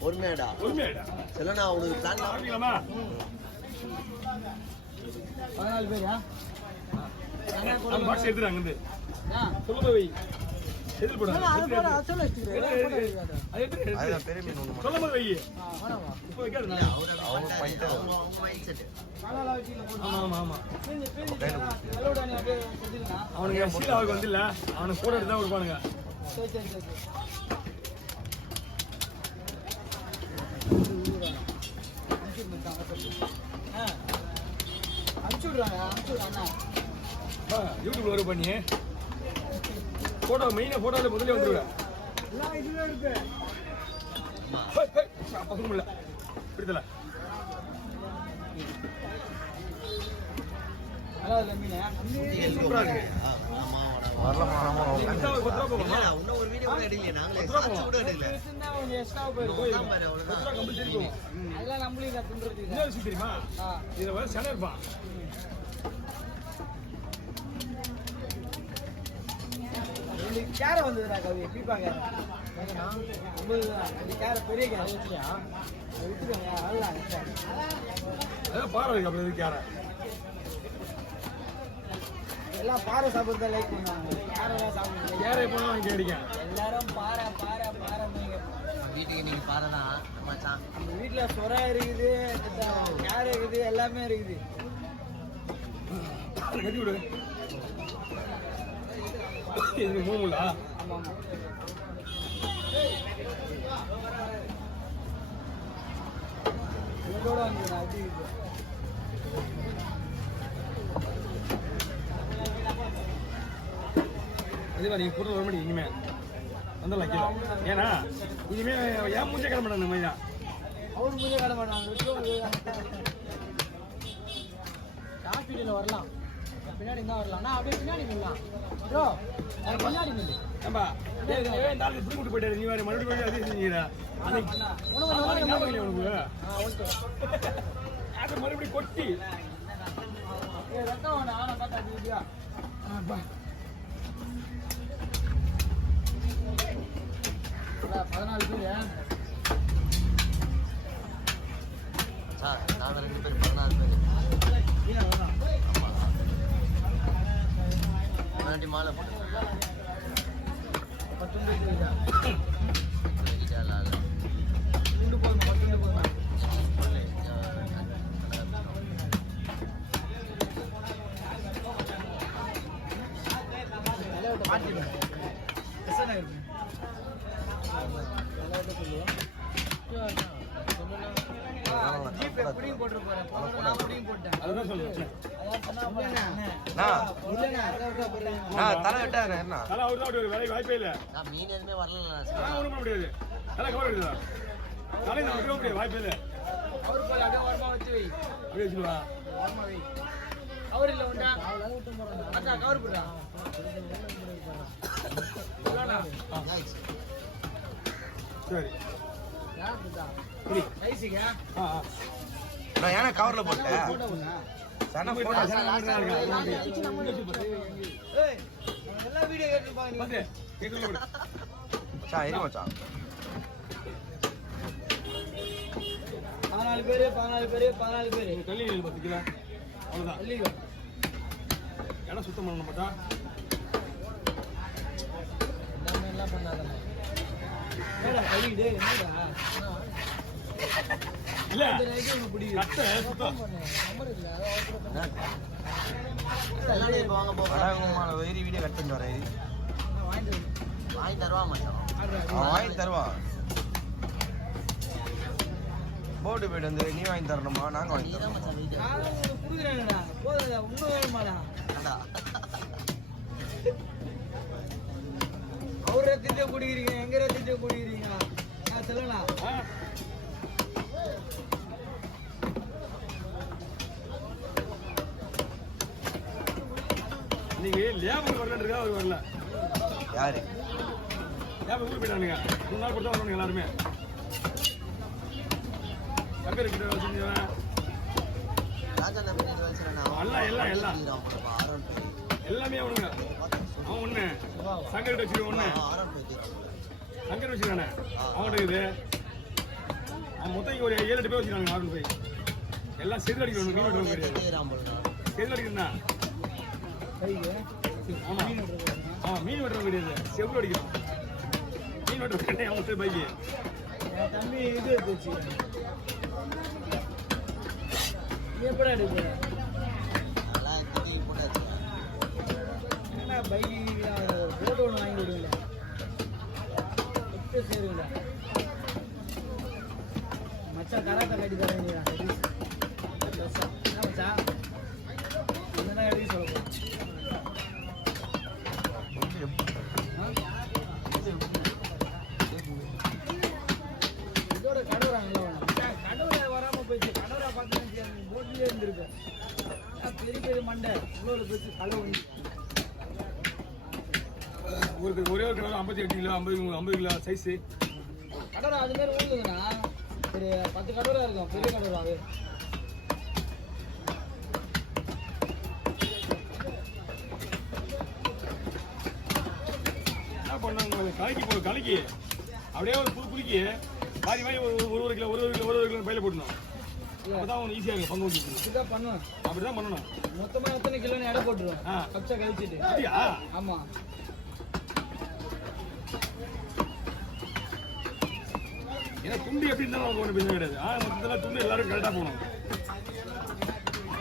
பொறுமையாடா சொல்லண்ணா உனக்கு பிளான் ஆரம்பிக்கலாமா? 14 பேரா? பாக்ஸ் எடுத்துறாங்க இருந்து சொல்லுங்க வை எதில் போட சொல்லும்போது வை இப்போ வைக்காது ஆமா ஆமா அவனுக்கு சீலாவுக்கு வந்து இல்ல அவனுக்கு கூட எடுத்து தான் கொடுப்பானுங்க. யூடியூப்ல வரும் பண்ணி போட்டோ மெயினா போட்டோல முதல்ல வந்துருவேன். பக்கம் இல்ல பிடித்தல தெரியுமா? இதுல வர சனை இருப்பான். கேரை வந்ததுடா கவி பீப்பாங்க கேரை பெரிய கேரை விட்டுருங்க அதான் பாறை இருக்கு அப்படி கேரை எல்லாம் பாறை சாப்பிட்றத லைக் பண்ணுவாங்க. கேரை சாப்பிடுங்க கேரை போனா வாங்கி அடிக்கேன் எல்லாரும் பாறை பாறை பாறை வீட்டுக்கு நீங்க பாருதான் மச்சான். நம்ம வீட்டுல சொரா இருக்குது கேரை இருக்குது எல்லாமே இருக்குது. கட்டி விடு இது மூணுங்களா? ஆமா ஆமா இதோட வந்து அது அதே மாதிரி கூட வர மாட்டேங்க இனிமே வந்துடலாம் கீழே. ஏன்னா இனிமே ஏன் மூஞ்சே கிளம்ப மாட்டாங்க இந்த மாதிரி தான். அவரு மூஞ்சே கிளம்ப மாட்டாங்க. ஹாஸ்பிட்டலில் வரலாம் பின்னாடி தான் வரலாம். நான் அப்படியே பின்னாடி நில்லாம் ப்ரோ பின்னாடி நில்லு. ஏம்பா இந்த ஆளுக்கு புடி கூட்டு போயிட்டாரு. நீ வேறு மறுபடியும் அதே செஞ்சீங்களா? அது மறுபடியும் கொட்டி ரத்தம் வேணா பார்த்தா இதுயா 14 பேர் சார் நாங்கள் 2 பேர் 14 பேர் முன்னாடி மாலை போட்டு வாய்ப்பே இல்ல. மீன் எதுவுமே வரல முடியாது. வாய்ப்பே இல்ல. அவர் இல்ல உண்டா அக்கா கவர் போடுறா சரி நான் ஏன்னா கவர்ல போட்டேன். எல்லா வீடியோ கேட்டுப்பாங்க. 14 பேரு 14 பேரு தள்ளி 10 கிலோ அவ்வளவுதான். இடம் சுத்தம் பண்ண மாட்டா எல்லாமே எல்லாம் பண்ணாதானே இல்ல வீடியோ கட் பண்ணிட்டு வரேன். வாங்கி தருவா மச்சான். வாங்கி தருவான். போட்டு போயிட்டு வந்து நீ வாங்கி தரணுமா? நாங்க வாங்கி தரோம். அவர் ரத்திட்ட குடிக்கிறீங்க எங்க ரத்திட்ட குடிக்கிறீங்க சொல்லலாம். நீங்க லேபர் வரலன்றா அவர் வரல. யாரு லேபர் ஊருக்கு போயிட்டானுங்க. 3 நாள் கொடுத்தா வரணும் எல்லாருமே. எங்க இருக்கு எல்லாமே அவனுங்க. அவன் ஒண்ணு சங்கர் வச்சு ஒண்ணு வச்சுக்கானே அவங்ககிட்ட இருக்குது. அவன் மொத்தம் இங்க ஒரு 7-8 பேர் வச்சுக்காங்க ஆர்டர் போய் எல்லாம் செதில் அடிக்கணும். மீன் வெட்டுறவங்க கிடையாது. செதில் அடிக்கணும்னா ஆமா ஆமா மீன் வெட்டுறவங்க கிடையாது. செவ்வளோ அடிக்கணும். மீன் வெட்டுறவங்க கிடையாது. அவங்க பைக்கு தம்பி இது எடுத்து எப்படா எடுக்க என்ன பைக் போட்டு ஒன்று வாங்கி விடுங்கள சேருங்களா மச்சான் கராத்தா கட்டி தரேன் மச்சா என்னதான் எழுதி சொல்ல இதோட கடவுறாங்களா கடவுரை வராமல் போயிடுச்சு. கடவுரை பார்த்து போட்டிலே இருந்திருக்கேன். பெரிய பெரிய மண்டை இவ்வளோ போயிடுச்சு. கடவுள் ஒரே ஒரு கடவுள் 58 கிலோ 50 கிலோ சைஸு கடவுரை அது மாதிரி ஊங்குதுண்ணா. ஒரு 10 கடவுரா இருக்கும். பெரிய கடவுரா அது. என்ன பண்ணாங்க கலைக்கு அப்படியே ஒரு புளிக்கு பாதி மாதிரி ஒரு கிலோ பையில போட்டணும். அப்பதான் ஒன்று ஈஸியாக இருக்கும் பங்கு வச்சு. இதுதான் பண்ணணும். அப்படிதான் பண்ணணும். மொத்தமாக எத்தனை கிலோன்னு எடை போட்டுருவோம். கப்சா கழிச்சிட்டு. அப்படியா? ஆமாம். ஏன்னா துண்டு எப்படி இருந்தாலும் அவங்க ஒன்றும் பிரச்சனை கிடையாது. மொத்தத்தில் துண்டு எல்லாரும் கரெக்டாக போகணும்.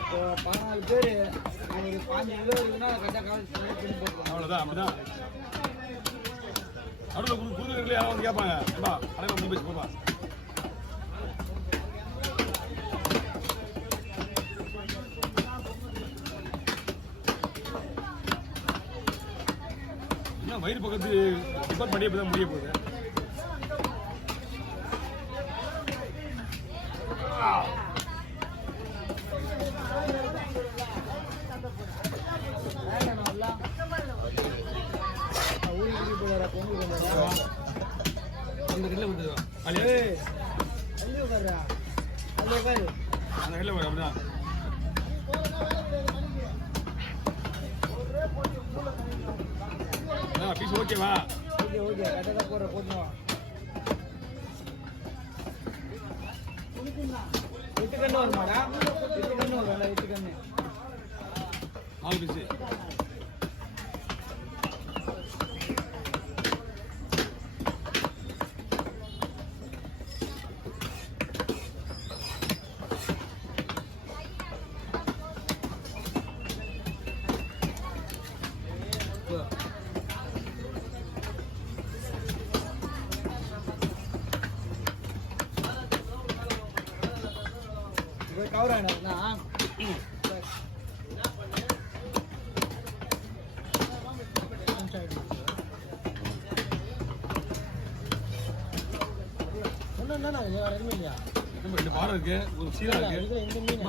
இப்போ 14 பேர் ஒரு 5 கிலோ இருக்குன்னா கரெக்டாக கழிச்சு போட்டுருவோம். அவ்வளோதான். அப்படிதான் நடுவில் குடுக்கல யாரும் வந்து கேட்பாங்க. ஏப்பா அனைவரும் வந்து பேசி போப்பா. என்ன வயிறு பக்கத்து டிபர் பண்ணியே தான் முடிய போகுது. அந்த கல்ல வந்துடுவா அந்த கல்ல வரும். அப்படிதான் பீஸ் ஓகேவா? ஓகே ஓகே கரெக்டாக போடுற போட்டுருவோம். 8 கண்ணு வருமாடா? 8 கண்ணு வரும். 8 கண்ணு 4 பீஸு. கவர் ஆகினா ஒன்றும் எதுவுமே இல்லையா? 2 பாறை இருக்கு. ஒரு சீரா இருக்கு. இந்த மீன்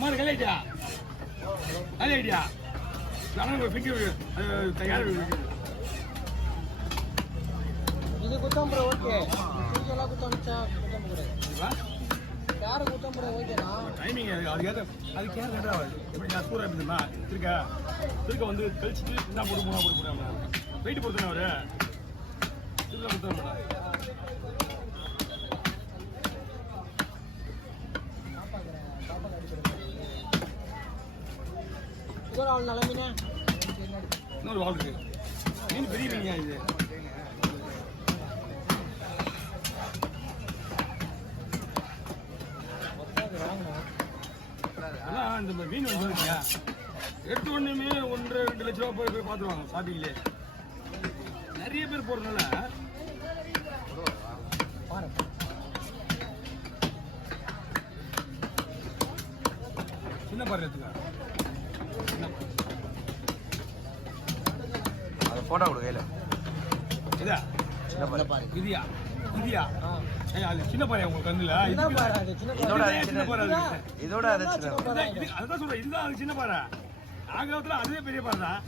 மாறு கலையா கலையா ஃபிங்கர் தயார். இது குத்தம் ப்ரோ. ஓகே எல்லாம் குத்தம் குத்தம் கூட யாரு குத்தம் ப்ரோ. ஓகேண்ணா டைமிங் அதுக்கு எப்படி நான் ஸ்கூல் ஆகிடுதுமா திருக்க வந்து கழிச்சிட்டு என்ன போட்டு போடாம வெயிட் பொறுத்தன அவரு திருக்க குத்தம் நல்ல மீன். இன்னொரு வால் இருக்கு. மீன் பெரிய மீனியா இது? அதான் இந்த மீன் வந்து எடுத்து ஒண்ணுமே 1-2 லட்ச ரூபா போய் பார்த்துருவாங்க ஷாப்பிங்லேயே. நிறைய பேர் போறதுனால பாரு. சின்ன பாரு எடுத்துக்க. அது போட்டோ கொடு கையில. இதா சின்ன பாரு. இதியா இதியா ஏய் அது சின்ன பாரு உங்க கண்ணுல சின்ன பாரு அது சின்ன பாரு. இதோட அது சின்ன பாரு அது. இதோட அது சின்ன பாரு. அதான் சொல்றேன் இதுதான் அது சின்ன பாரு. ஆகிரத்துல அதுவே பெரிய பாரு தான்.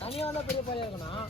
தனியா பெரிய பாரு இருக்கணும்.